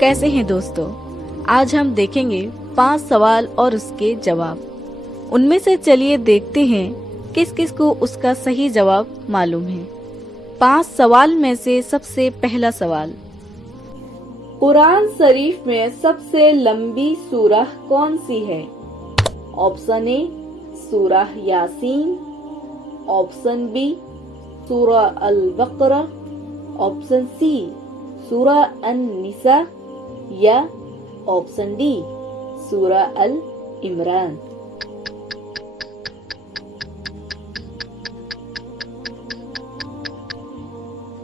कैसे हैं दोस्तों। आज हम देखेंगे 5 सवाल और उसके जवाब। उनमें से चलिए देखते हैं किस किस को उसका सही जवाब मालूम है। 5 सवाल में से सबसे पहला सवाल, कुरान शरीफ में सबसे लंबी सूरह कौन सी है? ऑप्शन ए सूरह यासीन, ऑप्शन बी सूरह अल बकरा, ऑप्शन सी सूरह अन-निसा या ऑप्शन डी सूरह अल इमरान।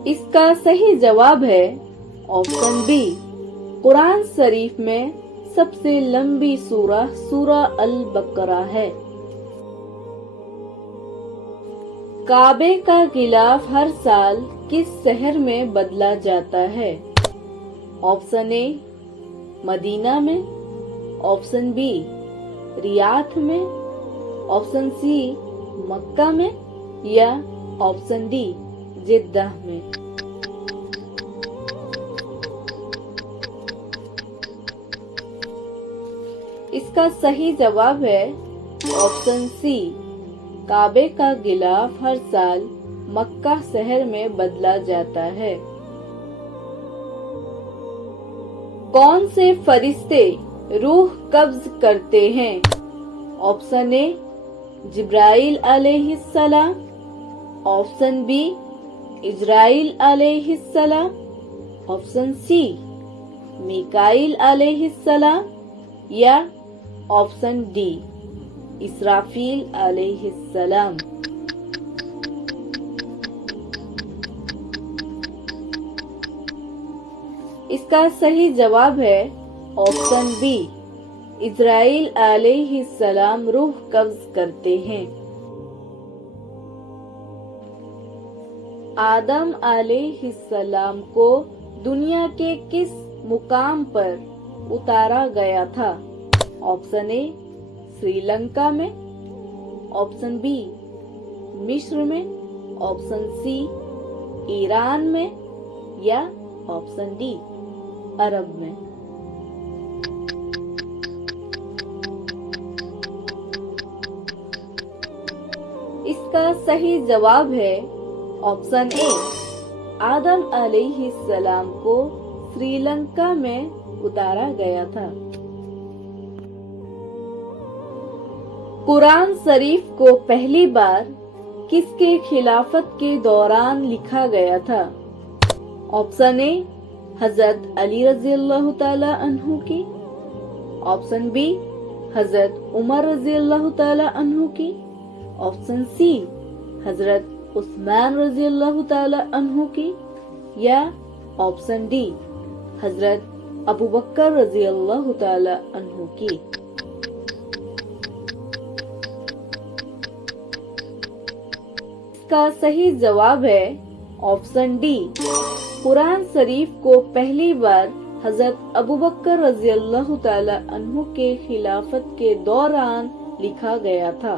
इसका सही जवाब है ऑप्शन बी। कुरान शरीफ में सबसे लंबी सूरह सूरह अल बकरा है। काबे का गिलाफ हर साल किस शहर में बदला जाता है? ऑप्शन ए मदीना में, ऑप्शन बी रियाद में, ऑप्शन सी मक्का में या ऑप्शन डी जिद्दाह में। इसका सही जवाब है ऑप्शन सी। काबे का गिलाफ हर साल मक्का शहर में बदला जाता है। कौन से फरिश्ते रूह कब्ज करते हैं? ऑप्शन ए जिब्राइल अलैहिस्सलाम, ऑप्शन बी इजराइल अलैहिस्सलाम, ऑप्शन सी मीकाइल अलैहिस्सलाम या ऑप्शन डी इसराफील अलैहिस्सलाम। इसका सही जवाब है ऑप्शन बी। इजराइल अलैहिस्सलाम रूह कब्ज करते हैं। आदम अलैहिस्सलाम को दुनिया के किस मुकाम पर उतारा गया था? ऑप्शन ए श्रीलंका में, ऑप्शन बी मिस्र में, ऑप्शन सी ईरान में या ऑप्शन डी अरब में। इसका सही जवाब है ऑप्शन ए। आदम अलैहिस्सलाम को श्रीलंका में उतारा गया था। कुरान शरीफ को पहली बार किसके खिलाफत के दौरान लिखा गया था? ऑप्शन ए हजरत अली रज़ियल्लाहु ताला अन्हु की, ऑप्शन बी हजरत उमर रज़ियल्लाहु ताला अन्हु की, ऑप्शन सी हजरत उस्मान रज़ियल्लाहु ताला अन्हु की या ऑप्शन डी हजरत अबू बकर रज़ियल्लाहु ताला अन्हु की। इसका सही जवाब है ऑप्शन डी। कुरान शरीफ को पहली बार हजरत अबू बकर रज़ियल्लाहु ताला अन्हु के खिलाफत के दौरान लिखा गया था।